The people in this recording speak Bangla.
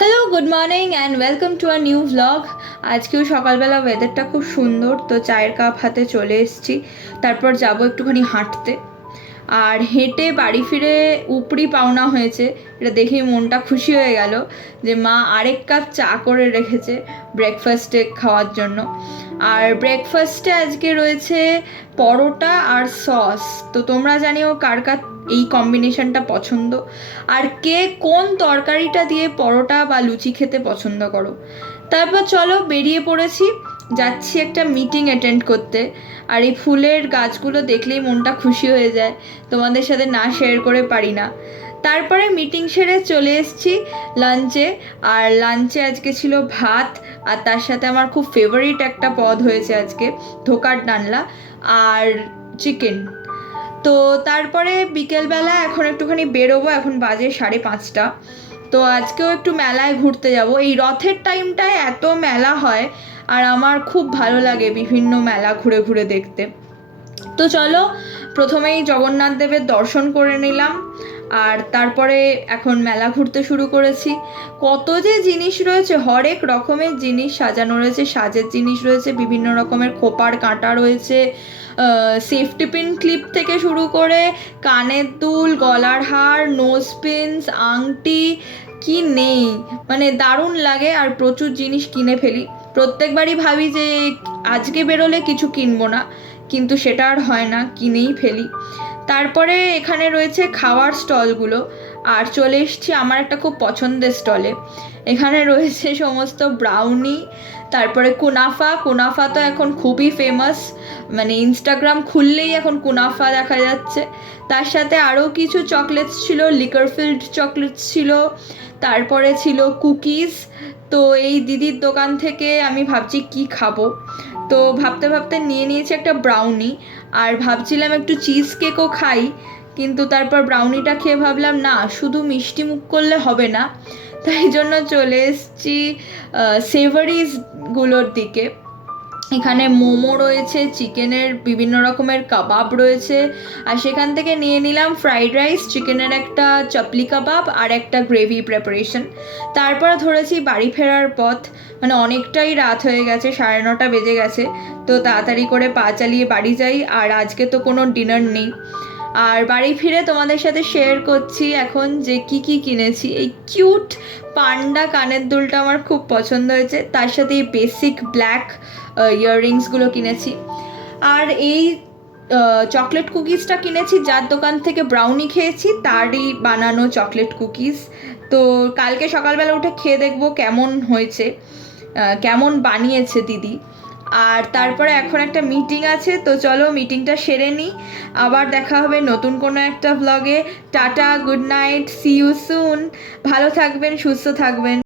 Hello, good morning and welcome to a new vlog. আজকেও সকালবেলা ওয়েদারটা খুব সুন্দর, তো চায়ের কাপ হাতে চলে এসেছি। তারপর যাব একটুখানি হাঁটতে। আর হেঁটে বাড়ি ফিরে উপরি পাওনা হয়েছে, এটা দেখেই মনটা খুশি হয়ে গেল যে মা আরেক কাপ চা করে রেখেছে ব্রেকফাস্টে খাওয়ার জন্য। আর ব্রেকফাস্টে আজকে রয়েছে পরোটা আর সস। তো তোমরা জানিও কার কার এই কম্বিনেশনটা পছন্দ, আর কে কোন তরকারিটা দিয়ে পরোটা বা লুচি খেতে পছন্দ করো। তারপর চলো বেরিয়ে পড়েছি, যাচ্ছি একটা মিটিং অ্যাটেন্ড করতে। আর এই ফুলের গাছগুলো দেখলেই মনটা খুশি হয়ে যায়, তোমাদের সাথে না শেয়ার করে পারি না। তারপরে মিটিং সেরে চলে এসেছি লাঞ্চে। আর লাঞ্চে আজকে ছিল ভাত, আর তার সাথে আমার খুব ফেভারিট একটা পদ হয়েছে আজকে, ধোকার ডালনা আর চিকেন। তো তারপরে বিকেলবেলা এখন একটুখানি বেরোবো, এখন বাজে 5:30। তো আজকেও একটু মেলায় ঘুরতে যাব। এই রথের টাইমটায় এত মেলা হয়, আর আমার খুব ভালো লাগে বিভিন্ন মেলা ঘুরে ঘুরে দেখতে। তো চলো, প্রথমেই জগন্নাথ দেবের দর্শন করে নিলাম, আর তারপরে এখন মেলা ঘুরতে শুরু করেছি। কত যে জিনিস রয়েছে, হরেক রকমের জিনিস সাজানো রয়েছে, সাজের জিনিস রয়েছে, বিভিন্ন রকমের খোপার কাঁটা রয়েছে, সেফটি পিন ক্লিপ থেকে শুরু করে কানের দুল, গলার হার, নোজ পিনস, আংটি, কি নেই। মানে দারুণ লাগে, আর প্রচুর জিনিস কিনে ফেলি। প্রত্যেকবারই ভাবি যে আজকে বেরোলে কিছু কিনবো না, কিন্তু সেটা আর হয় না, কিনেই ফেলি। তারপরে এখানে রয়েছে খাওয়ার স্টলগুলো, আর চলে এসেছি আমার একটা খুব পছন্দের স্টলে। এখানে রয়েছে সমস্ত ব্রাউনি, তারপরে কুনাফা। কুনাফা তো এখন খুবই ফেমাস, মানে ইনস্টাগ্রাম খুললেই এখন কুনাফা দেখা যাচ্ছে। তার সাথে আরও কিছু চকলেটস ছিল, লিকার ফিল্ড চকলেটস ছিল, তারপরে ছিল কুকিজ। তো এই দিদির দোকান থেকে আমি ভাবছি কি খাবো, তো ভাবতে ভাবতে নিয়ে নিয়েছি একটা ব্রাউনি। আর ভাবছিলাম একটু চিজ কেকও খাই, কিন্তু তারপর ব্রাউনিটা খেয়ে ভাবলাম না, শুধু মিষ্টি মুখ করলে হবে না। তাই জন্য চলে এসেছি সেভারিজগুলোর দিকে। এখানে মোমো রয়েছে, চিকেনের বিভিন্ন রকমের কাবাব রয়েছে, আর সেখান থেকে নিয়ে নিলাম ফ্রাইড রাইস, চিকেনের একটা চাপলি কাবাব আর একটা গ্রেভি প্রিপারেশন। তারপর ধরেছি বাড়ি ফেরার পথ, মানে অনেকটাই রাত হয়ে গেছে, 9:30 বেজে গেছে। তো তাড়াতাড়ি করে পা চালিয়ে বাড়ি যাই, আর আজকে তো কোনো ডিনার নেই। আর বাড়ি ফিরে তোমাদের সাথে শেয়ার করছি এখন যে কি কি কিনেছি। এই কিউট পান্ডা কানের দুলটা আমার খুব পছন্দ হয়েছে, তার সাথে এই বেসিক ব্ল্যাক ইয়াররিংসগুলো কিনেছি। আর এই চকলেট কুকিজটা কিনেছি, যার দোকান থেকে ব্রাউনি খেয়েছি তারই বানানো চকলেট কুকিজ। তো কালকে সকালবেলা উঠে খেয়ে দেখবো কেমন হয়েছে, কেমন বানিয়েছে দিদি। আর তারপরে এখন একটা মিটিং আছে, তো চলো মিটিংটা সেরে নিই। আবার দেখা হবে নতুন কোনো একটা ভ্লগে। Tata, good night, see you soon. ভালো থাকবেন, সুস্থ থাকবেন।